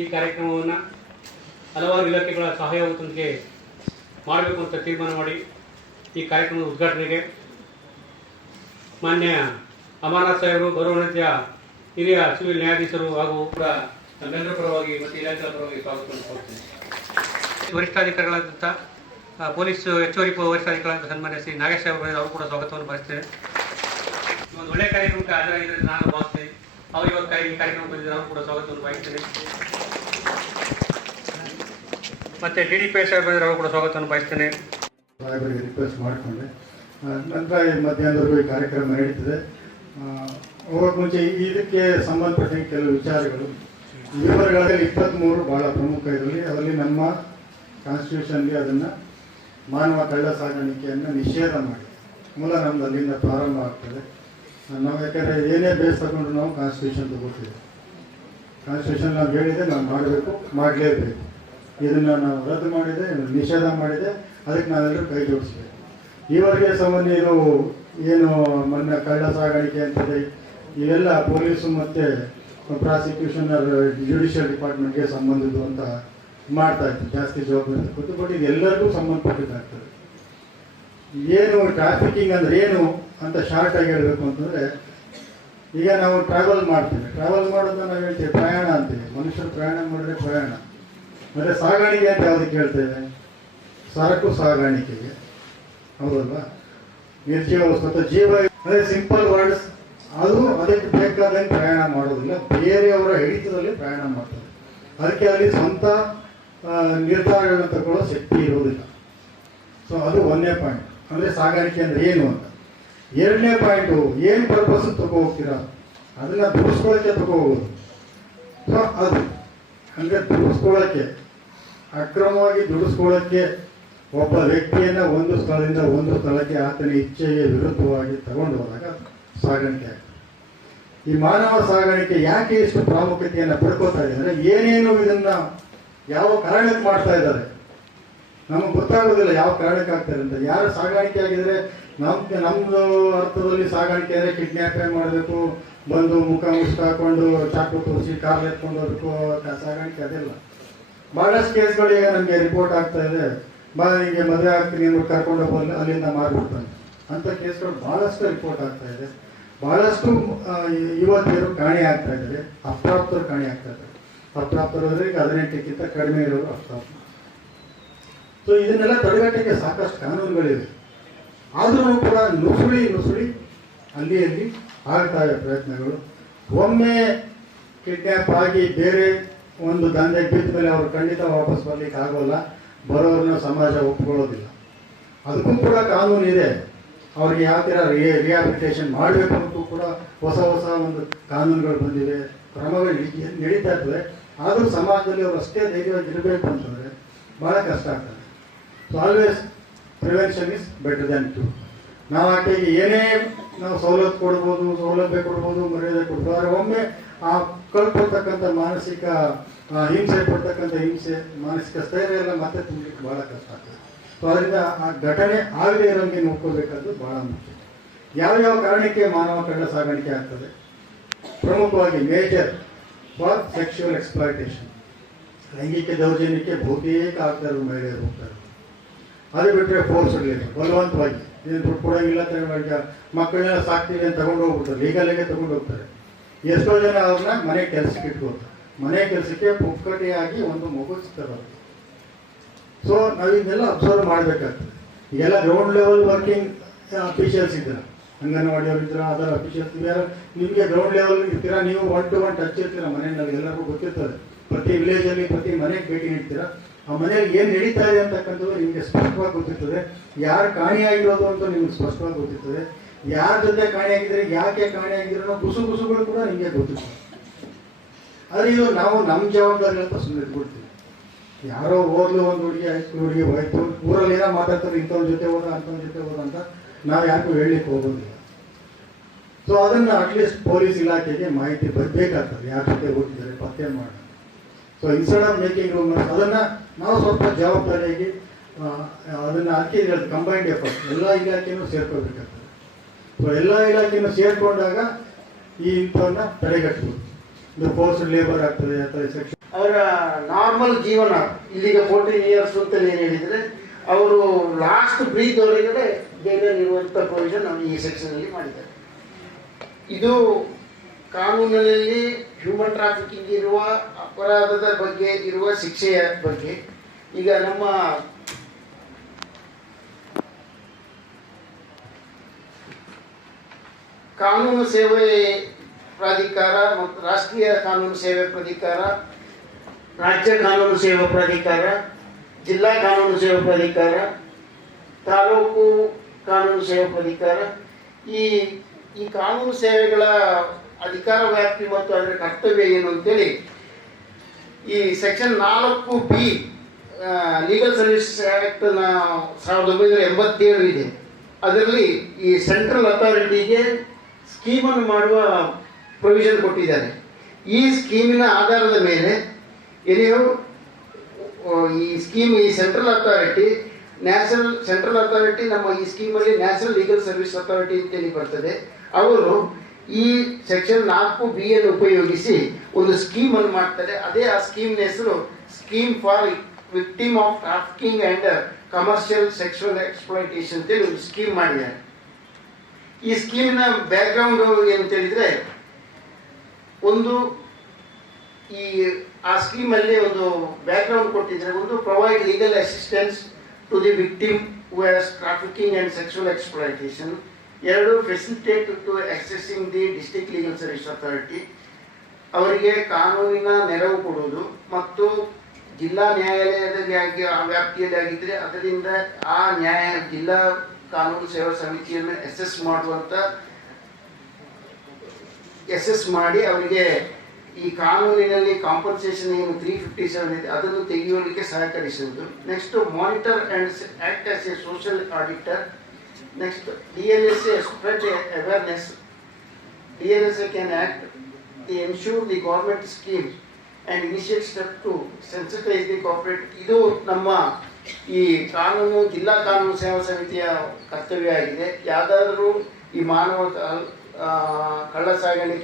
ಈ ಕಾರ್ಯಕ್ರಮವನ್ನು ಹಲವಾರು ಇಲಾಖೆಗಳ ಸಹಯೋಗದೊಂದಿಗೆ ಮಾಡಬೇಕು ಅಂತ ತೀರ್ಮಾನ ಮಾಡಿ ಈ ಕಾರ್ಯಕ್ರಮದ ಉದ್ಘಾಟನೆಗೆ ಮಾನ್ಯ ಅಮರನಾಥ್ ಸಾಹೇಬರು, ಗೌರವಾನ್ವಿತ ಹಿರಿಯ ಸಿವಿಲ್ ನ್ಯಾಯಾಧೀಶರು ಹಾಗೂ ಕೂಡ ನಮ್ಮೆಲ್ಲರ ಪರವಾಗಿ ಮತ್ತು ಇಲಾಖೆ ಪರವಾಗಿ ಕೋರುತ್ತೇನೆ. ವರಿಷ್ಠಾಧಿಕಾರಿಗಳಾದಂಥ ಪೊಲೀಸ್ ಹೆಚ್ಚುವರಿ ವರಿಷ್ಠಾಧಿಕಾರಿಗಳನ್ನು ಸನ್ಮಾನಿಸಿ ಶ್ರೀ ನಾಗೇಶ್ ಸಾಹೇಬರು ಅವರು ಕೂಡ ಸ್ವಾಗತವನ್ನು ಬಯಸ್ತೇನೆ ಒಂದು ಒಳ್ಳೆಯ ಕಾರ್ಯಕ್ರಮಕ್ಕೆ ಹಾಜರಾಗಿದ್ದರೆ ನಾನು ಭಾವಿಸ್ತೇನೆ. ಅವರು ಇವತ್ತು ಈ ಕಾರ್ಯಕ್ರಮ ಬಂದಿದ್ದರೆ ಕೂಡ ಸ್ವಾಗತವನ್ನು ಬಯಸ್ತೇನೆ. ಮತ್ತೆ ಡಿ ಡಿ ಪಿ ಸಾಹೇಬ್ ಬಂದರೆ ಅವರು ಕೂಡ ಸ್ವಾಗತವನ್ನು ಬಯಸ್ತೇನೆ. ರಿಕ್ವೆಸ್ಟ್ ಮಾಡಿಕೊಂಡೆ. ನಂತರ ಈ ಮಧ್ಯಾಹ್ನದವರೆಗೂ ಕಾರ್ಯಕ್ರಮ ನಡೀತದೆ. ಹೋಗೋಕೆ ಮುಂಚೆ ಇದಕ್ಕೆ ಸಂಬಂಧಪಟ್ಟ ಕೆಲವು ವಿಚಾರಗಳು. ವಿವರಗಳಲ್ಲಿ ಇಪ್ಪತ್ತ್ಮೂರು ಭಾಳ ಪ್ರಮುಖ ಇದರಲ್ಲಿ. ಅದರಲ್ಲಿ ನಮ್ಮ ಕಾನ್ಸ್ಟಿಟ್ಯೂಷನ್ಗೆ ಅದನ್ನು ಮಾನವ ಕಳ್ಳ ಸಾಗಾಣಿಕೆಯನ್ನು ನಿಷೇಧ ಮಾಡಿ. ಮೂಲ ನಮ್ದು ಅಲ್ಲಿಂದ ಪ್ರಾರಂಭ ಆಗ್ತದೆ. ನಾವು ಯಾಕಂದರೆ ಏನೇ ಬೇಸ್ ತಗೊಂಡು ನಾವು ಕಾನ್ಸ್ಟಿಟ್ಯೂಷನ್ ತಗೋತೀವಿ ಕಾನ್ಸ್ಟಿಟ್ಯೂಷನ್ ನಾವು ಹೇಳಿದೆ ನಾವು ಮಾಡಬೇಕು, ಮಾಡಲೇಬೇಕು. ಇದನ್ನು ನಾವು ರದ್ದು ಮಾಡಿದೆ, ನಿಷೇಧ ಮಾಡಿದೆ, ಅದಕ್ಕೆ ನಾವೆಲ್ಲರೂ ಕೈ ಜೋಡಿಸ್ಬೇಕು. ಈವರೆಗೆ ಸಂಬಂಧ ಇದು ಏನು ಮೊನ್ನೆ ಕಳ್ಳ ಸಾಗಾಣಿಕೆ ಅಂತದೆ, ಇವೆಲ್ಲ ಪೊಲೀಸು ಮತ್ತು ಪ್ರಾಸಿಕ್ಯೂಷನರ್ ಜುಡಿಷಿಯಲ್ ಡಿಪಾರ್ಟ್ಮೆಂಟ್ಗೆ ಅಂತ ಮಾಡ್ತಾ ಇತ್ತು ಜಾಸ್ತಿ ಜವಾಬ್ದಾರಿ ಕೊಟ್ಟು ಬಟ್ ಇದು ಎಲ್ಲರಿಗೂ ಸಂಬಂಧಪಟ್ಟಿದ್ದಾಗ್ತದೆ. ಏನು ಟ್ರಾಫಿಕಿಂಗ್ ಅಂದ್ರೆ ಏನು ಅಂತ ಶಾರ್ಟ್ ಆಗಿ ಹೇಳಬೇಕು ಅಂತಂದ್ರೆ, ಈಗ ನಾವು ಟ್ರಾವೆಲ್ ಮಾಡ್ತೀವಿ. ಟ್ರಾವೆಲ್ ಮಾಡೋದನ್ನ ನಾವು ಹೇಳ್ತೀವಿ ಪ್ರಯಾಣ ಅಂತೀವಿ. ಮನುಷ್ಯರು ಪ್ರಯಾಣ ಮಾಡಿದ್ರೆ ಪ್ರಯಾಣ. ಮತ್ತೆ ಸಾಗಾಣಿಕೆ ಅಂತ ಯಾವುದಕ್ಕೆ ಹೇಳ್ತೇವೆ ಸರಕು ಸಾಗಾಣಿಕೆಗೆ. ಹೌದಲ್ವಾ? ನಿರ್ಜೀವ ವಸ್ತು ಜೀವ ಅದೇ ಸಿಂಪಲ್ ವರ್ಡ್ಸ್ ಅದು ಅದಕ್ಕೆ ಬೇಕಾದಂಗೆ ಪ್ರಯಾಣ ಮಾಡೋದಿಲ್ಲ. ಬೇರೆಯವರ ಹಿಡಿತದಲ್ಲಿ ಪ್ರಯಾಣ ಮಾಡ್ತದೆ ಅದಕ್ಕೆ ಅಲ್ಲಿ ಸ್ವಂತ ನಿರ್ಧಾರಗಳನ್ನು ತಗೊಳ್ಳೋ ಶಕ್ತಿ ಇರುವುದಿಲ್ಲ. ಸೊ ಅದು ಒಂದನೇ ಪಾಯಿಂಟ್ ಅಂದರೆ ಸಾಗಾಣಿಕೆ ಅಂದರೆ ಏನು ಅಂತ. ಎರಡನೇ ಪಾಯಿಂಟು ಏನು ಪರ್ಪಸ್ ತಗೋ ಹೋಗ್ತೀರಾ? ಅದನ್ನ ದುಡಿಸ್ಕೊಳ್ಳೋಕ್ಕೆ ತಗೋ ಹೋಗೋದು. ಸೊ ಅದು. ಅಂದರೆ ದುಡಿಸ್ಕೊಳ್ಳೋಕ್ಕೆ ಅಕ್ರಮವಾಗಿ ದುಡಿಸ್ಕೊಳ್ಳೋಕ್ಕೆ ಒಬ್ಬ ವ್ಯಕ್ತಿಯನ್ನು ಒಂದು ಸ್ಥಳದಿಂದ ಒಂದು ಸ್ಥಳಕ್ಕೆ ಆತನ ಇಚ್ಛೆಗೆ ವಿರುದ್ಧವಾಗಿ ತಗೊಂಡು ಹೋದಾಗ ಸಾಗಾಣಿಕೆ ಆಗ್ತದೆ. ಈ ಮಾನವ ಸಾಗಾಣಿಕೆ ಯಾಕೆ ಇಷ್ಟು ಪ್ರಾಮುಖ್ಯತೆಯನ್ನು ಪಡ್ಕೋತಾ ಇದೆ ಅಂದರೆ ಏನೇನು ಇದನ್ನ ಯಾವ ಕಾರಣಕ್ಕೆ ಮಾಡ್ತಾ ಇದ್ದಾರೆ? ನಮಗೆ ಗೊತ್ತಾಗೋದಿಲ್ಲ ಯಾವ ಕಾರಣಕ್ಕೆ ಆಗ್ತಾರೆ ಅಂತ. ಯಾರು ಸಾಗಾಣಿಕೆ ಆಗಿದ್ರೆ ನಮ್ಗೆ ನಮ್ಮದು ಅರ್ಥದಲ್ಲಿ ಸಾಗಾಣಿಕೆ ಅಂದರೆ ಕಿಡ್ನ್ಯಾಪಿಂಗ್ ಮಾಡಬೇಕು? ಬಂದು ಮುಖ ಮುಸ್ಕ ಹಾಕೊಂಡು ಚಾಕು ತೋರಿಸಿ ಕಾರ್ ಎತ್ಕೊಂಡು ಹೋಗ್ಬೇಕು. ಸಾಗಾಣಿಕೆ ಅದಿಲ್ಲ ಭಾಳಷ್ಟು ಕೇಸ್ಗಳು ಈಗ ನಮಗೆ ರಿಪೋರ್ಟ್ ಆಗ್ತಾ ಇದೆ. ಬಾ ಹಿಂಗೆ ಮದುವೆ ಆಗ್ತೀನಿ ಅಂದ್ಬಿಟ್ಟು ಕರ್ಕೊಂಡು ಹೋಗಿ ಅಲ್ಲಿಂದ ಮಾರ್ಬಿಡ್ತಾನೆ. ಅಂತ ಕೇಸ್ಗಳು ಭಾಳಷ್ಟು ರಿಪೋರ್ಟ್ ಆಗ್ತಾ ಇದೆ. ಆ, ಯುವತಿಯರು ಕಾಣೆ ಆಗ್ತಾ ಇದ್ದಾರೆ. ಅಪ್ರಾಪ್ತರು ಕಾಣೆ ಆಗ್ತಾ ಇದ್ದಾರೆ. ಅಪ್ರಾಪ್ತರು ಅಂದರೆ ಈಗ ಹದಿನೆಂಟಕ್ಕಿಂತ ಕಡಿಮೆ ಇರೋರು ಅಪ್ರಾಪ್ತ ಸೊ ಇದನ್ನೆಲ್ಲ ತಡೆಗಟ್ಟಕ್ಕೆ ಸಾಕಷ್ಟು ಕಾನೂನುಗಳಿವೆ. ಆದರೂ ಕೂಡ ನುಸುಳಿ ನುಸುಳಿ ಅಲ್ಲಿ ಅಲ್ಲಿ ಆಗ್ತಾ ಇವೆ ಪ್ರಯತ್ನಗಳು. ಒಮ್ಮೆ ಕಿಡ್ನ್ಯಾಪ್ ಆಗಿ ಬೇರೆ ಒಂದು ದಂಧೆ ಬಿದ್ದ ಮೇಲೆ ಅವರು ಖಂಡಿತ ವಾಪಸ್ ಬರ್ಲಿಕ್ಕೆ ಆಗೋಲ್ಲ. ಬರೋರನ್ನ ಸಮಾಜ ಒಪ್ಕೊಳ್ಳೋದಿಲ್ಲ. ಅದಕ್ಕೂ ಕೂಡ ಕಾನೂನು ಇದೆ. ಅವ್ರಿಗೆ ಯಾವ ಥರ ರಿಹಾಬಿಲಿಟೇಷನ್ ಮಾಡಬೇಕು ಅಂತೂ ಕೂಡ ಹೊಸ ಹೊಸ ಒಂದು ಕಾನೂನುಗಳು ಬಂದಿವೆ. ಕ್ರಮಗಳು ನಡಿ- ನಡೀತಾ ಇರ್ತದೆ ಆದರೂ ಸಮಾಜದಲ್ಲಿ ಅವರು ಅಷ್ಟೇ ಧೈರ್ಯವಾಗಿ ಇರಬೇಕು ಅಂತಂದರೆ ಭಾಳ ಕಷ್ಟ ಆಗ್ತದೆ. So always prevention is better than to ನಾವು ಆಕೆಗೆ ಏನೇ ನಾವು ಸವಲತ್ತು ಕೊಡ್ಬೋದು ಸೌಲಭ್ಯ ಕೊಡ್ಬೋದು, ಮರ್ಯಾದೆ ಕೊಡ್ಬೋದು. ಆದರೆ ಒಮ್ಮೆ ಆ ಕಳ್ಕೊಳ್ತಕ್ಕಂಥ ಮಾನಸಿಕ ಹಿಂಸೆ ಪಡ್ತಕ್ಕಂಥ ಹಿಂಸೆ, ಮಾನಸಿಕ ಸ್ಥೈರ್ಯ ಎಲ್ಲ ಮತ್ತೆ ತುಂಬಲಿಕ್ಕೆ ಭಾಳ ಕಷ್ಟ ಆಗ್ತದೆ. ಸೊ ಅದರಿಂದ ಆ ಘಟನೆ ಆಗದೇ ಇರೋಂಗೆ ನೋಡ್ಕೋಬೇಕಾದ್ದು ಭಾಳ ಮುಖ್ಯ. ಯಾವ್ಯಾವ ಕಾರಣಕ್ಕೆ ಮಾನವ ಕಳ್ಳ ಸಾಗಾಣಿಕೆ ಆಗ್ತದೆ? ಪ್ರಮುಖವಾಗಿ ಮೇಜರ್ ಫಾರ್ ಸೆಕ್ಷುವಲ್ ಎಕ್ಸ್ಪ್ಲಾಯಿಟೇಷನ್ ಲೈಂಗಿಕ ದೌರ್ಜನ್ಯಕ್ಕೆ ಬಹುತೇಕ ಆಗ್ತಾರೆ ಮಹಿಳೆಯರು ಹೋಗ್ತಾರೆ. ಅದು ಬಿಟ್ಟರೆ ಫೋರ್ಸ್ ಬಲವಂತವಾಗಿ. ದುಡ್ಡು ಕೊಡೋಂಗಿಲ್ಲ ತಗೊಂಡು ಮಕ್ಕಳನ್ನೆಲ್ಲ ಸಾಕ್ತೀವಿ ಅಂತ ತಗೊಂಡು ಹೋಗ್ಬಿಡ್ತಾರೆ ಲೀಗಲಾಗೆ ತಗೊಂಡು ಹೋಗ್ತಾರೆ. ಎಷ್ಟೋ ಜನ ಅವ್ರನ್ನ ಮನೆ ಕೆಲಸಕ್ಕೆ ಇಟ್ಕೊಳ್ತಾರೆ. ಮನೆ ಕೆಲಸಕ್ಕೆ ಪುಕ್ಕಟೆಯಾಗಿ ಒಂದು ಮಗು ಸಿಗ್ತಾರೆ ಸೊ ನಾವು ಅಬ್ಸರ್ವ್ ಮಾಡಬೇಕಾಗ್ತದೆ. ಈಗೆಲ್ಲ ಗ್ರೌಂಡ್ ಲೆವೆಲ್ ವರ್ಕಿಂಗ್ ಅಫಿಷಿಯಲ್ಸ್ ಇದ್ದಾರೆ. ಅಂಗನವಾಡಿಯವ್ರು ಇದ್ರ ಅದರ ಅಫಿಷಿಯಲ್ಸ್ ಇದ್ದಾರೆ ನಿಮಗೆ ಗ್ರೌಂಡ್ ಲೆವೆಲ್ ಇರ್ತೀರಾ? ನೀವು ಒನ್ ಟು ಒನ್ ಟಚ್ ಇರ್ತೀರ ಮನೆಯಲ್ಲಿ? ಎಲ್ಲರಿಗೂ ಗೊತ್ತಿರ್ತದೆ. ಪ್ರತಿ ವಿಲೇಜಲ್ಲಿ ಪ್ರತಿ ಮನೆಗೆ ಭೇಟಿ ನೀಡ್ತೀರಾ? ಆ ಮನೆಯಲ್ಲಿ ಏನು ನಡೀತಾ ಇದೆ ಅಂತಕ್ಕಂಥದ್ದು ನಿಮಗೆ ಸ್ಪಷ್ಟವಾಗಿ ಗೊತ್ತಿರ್ತದೆ. ಯಾರು ಕಾಣಿಯಾಗಿರೋದು ಅಂತ ನಿಮ್ಗೆ ಸ್ಪಷ್ಟವಾಗಿ ಗೊತ್ತಿರ್ತದೆ. ಯಾರ ಜೊತೆ ಕಾಣೆಯಾಗಿದ್ರೆ ಯಾಕೆ ಕಾಣಿಯಾಗಿದ್ರು ಕುಸು ಗುಸುಗಳು ಕೂಡ ನಿಮಗೆ ಗೊತ್ತಿರ್ತದೆ. ಆದರೆ ಇದು ನಾವು ನಮ್ಮ ಜವಾಬ್ದಾರಿ ಅಂತ ಸುಮ್ಮನೆ ಇಟ್ಕೊಳ್ತೀವಿ ಯಾರೋ ಓದ್ಲು ಒಂದು ಹುಡುಗಿ ಹುಡುಗಿ ಹೋಯ್ತು, ಊರಲ್ಲಿ ಏನೋ ಮಾತಾಡ್ತಾರೆ, ಇಂಥವ್ರ ಜೊತೆ ಹೋದ ಅಂಥವ್ರ ಜೊತೆ ಹೋದ ಅಂತ ನಾವು ಯಾರಿಗೂ ಹೇಳಲಿಕ್ಕೆ ಹೋಗೋದಿಲ್ಲ. ಸೊ ಅದನ್ನು ಅಟ್ಲೀಸ್ಟ್ ಪೊಲೀಸ್ ಇಲಾಖೆಗೆ ಮಾಹಿತಿ ಬರಬೇಕಾಗ್ತದೆ. ಯಾರ ಜೊತೆ ಹೋಗಿದ್ದಾರೆ, ಪತ್ತೆ ಮಾಡಿ ಸೊ ಆಫ್ ಮೇಕಿಂಗ್ ರೂಮರ್ಸ್ ಅದನ್ನು ನಾವು ಸ್ವಲ್ಪ ಜವಾಬ್ದಾರಿಯಾಗಿ ಅದನ್ನ ಅದನ್ನು ಕಂಬೈಂಡ್ ಎಫರ್ಟ್ ಎಲ್ಲ ಇಲಾಖೆನೂ ಸೇರ್ಕೊಳ್ಬೇಕಾಗ್ತದೆ. ಸೊ ಎಲ್ಲ ಇಲಾಖೆನೂ ಸೇರ್ಕೊಂಡಾಗ ಈ ಇಂಥವನ್ನ ತಡೆಗಟ್ಟಬಹುದು ಇದು ಫೋರ್ಸ್ ಲೇಬರ್ ಆಗ್ತದೆ ಅಥವಾ ಸೆಕ್ಷನ್ ಅವರ ನಾರ್ಮಲ್ ಜೀವನ, ಇಲ್ಲಿಗ ಫೋರ್ಟೀನ್ ಇಯರ್ಸ್ ಅಂತ ಏನು ಹೇಳಿದರೆ, ಅವರು ಲಾಸ್ಟ್ ಬ್ರೀತ್ವರೆಗೆ ಜೈಲಲ್ಲಿ ಇರುವಂಥ ಪ್ರೊವಿಷನ್ ನಾವು ಈ ಸೆಕ್ಷನಲ್ಲಿ ಮಾಡಿದ್ದಾರೆ. ಇದು ಕಾನೂನಿನಲ್ಲಿ ಹ್ಯೂಮನ್ ಟ್ರಾಫಿಕಿಂಗ್ ಇರುವ ಅಪರಾಧದ ಬಗ್ಗೆ, ಇರುವ ಶಿಕ್ಷೆಯ ಬಗ್ಗೆ, ಈಗ ನಮ್ಮ ಕಾನೂನು ಸೇವೆ ಪ್ರಾಧಿಕಾರ ಮತ್ತು ರಾಷ್ಟ್ರೀಯ ಕಾನೂನು ಸೇವೆ ಪ್ರಾಧಿಕಾರ, ರಾಜ್ಯ ಕಾನೂನು ಸೇವಾ ಪ್ರಾಧಿಕಾರ, ಜಿಲ್ಲಾ ಕಾನೂನು ಸೇವಾ ಪ್ರಾಧಿಕಾರ, ತಾಲೂಕು ಕಾನೂನು ಸೇವಾ ಪ್ರಾಧಿಕಾರ, ಈ ಈ ಕಾನೂನು ಸೇವೆಗಳ ಅಧಿಕಾರ ವ್ಯಾಪ್ತಿ ಮತ್ತು ಅದರ ಕರ್ತವ್ಯ ಏನು ಅಂತೇಳಿ, ಈ ಸೆಕ್ಷನ್ ನಾಲ್ಕು ಬಿ ಲೀಗಲ್ ಸರ್ವಿಸ್ ಆ್ಯಕ್ಟ್ ಸಾವಿರದ ಒಂಬೈನೂರ ಎಂಬತ್ತೇಳು ಇದೆ. ಅದರಲ್ಲಿ ಈ ಸೆಂಟ್ರಲ್ ಅಥಾರಿಟಿಗೆ ಸ್ಕೀಮನ್ನು ಮಾಡುವ ಪ್ರೊವಿಷನ್ ಕೊಟ್ಟಿದ್ದಾರೆ. ಈ ಸ್ಕೀಮಿನ ಆಧಾರದ ಮೇಲೆ ಎನಿಯೋ ಈ ಸ್ಕೀಮ್ ಈ central authority national central authority ನಮ್ಮ ಈ ಸ್ಕೀಮಲ್ಲಿ ನ್ಯಾಷನಲ್ ಲೀಗಲ್ ಸರ್ವಿಸ್ ಅಥಾರಿಟಿ ಅಂತೇಳಿ ಬರ್ತದೆ. ಅವರು ಈ ಸೆಕ್ಷನ್ ನಾಲ್ಕು ಬಿ ಅನ್ನು ಉಪಯೋಗಿಸಿ ಒಂದು ಸ್ಕೀಮ್ ಅನ್ನು ಮಾಡ್ತಾರೆ ಅದೇ ಆ ಸ್ಕೀಮ್ನ ಹೆಸರು scheme for victim of trafficking and commercial sexual exploitation ಅಂತೇಳಿ ಒಂದು ಸ್ಕೀಮ್ ಮಾಡಿದ್ದಾರೆ ಈ ಸ್ಕೀಮಿನ ಬ್ಯಾಕ್ಗ್ರೌಂಡ್ ಏನಂತ ಹೇಳಿದ್ರೆ ಒಂದು ಈ ಆ ಸ್ಕೀಮಲ್ಲಿ ಒಂದು ಬ್ಯಾಕ್ಗ್ರೌಂಡ್ ಕೊಟ್ಟಿದ್ದಾರೆ ಒಂದು provide legal assistance to the victim who has trafficking and sexual exploitation ಎರಡು facilitate to accessing the district legal service authority ಅವರಿಗೆ ಕಾನೂನಿನ ನೆರವು ಕೊಡುವುದು ಮತ್ತು ಜಿಲ್ಲಾ ನ್ಯಾಯಾಲಯದಲ್ಲಿ ವ್ಯಾಪ್ತಿಯಲ್ಲಿ ಆಗಿದ್ದರೆ ಅದರಿಂದ ಆ ನ್ಯಾಯ, ಜಿಲ್ಲಾ ಕಾನೂನು ಸೇವಾ ಸಮಿತಿಯನ್ನು ಎಸೆಸ್ ಮಾಡುವಂಥ ಎಸೆಸ್ ಮಾಡಿ ಅವರಿಗೆ ಈ ಕಾನೂನಿನಲ್ಲಿ ಕಾಂಪನ್ಸೇಷನ್ ಏನು ತ್ರೀ ಫಿಫ್ಟಿ ಸೆವೆನ್ ಇದೆ, ಅದನ್ನು ತೆಗೆಯುವಲಿಕ್ಕೆ ಸಹಕರಿಸುವುದು. Next monitor and act as a social auditor next D L S A spread awareness D L S A can act the ensure the government schemes and initiate step to sensitise the corporate ಇದು ನಮ್ಮ ಈ ಕಾನೂನು, ಜಿಲ್ಲಾ ಕಾನೂನು ಸೇವಾ ಸಮಿತಿಯ ಕರ್ತವ್ಯ ಆಗಿದೆ. ಯಾವುದಾದ್ರೂ ಈ ಮಾನವ ಕಳ್ಳ ಸಾಗಾಣಿಕೆ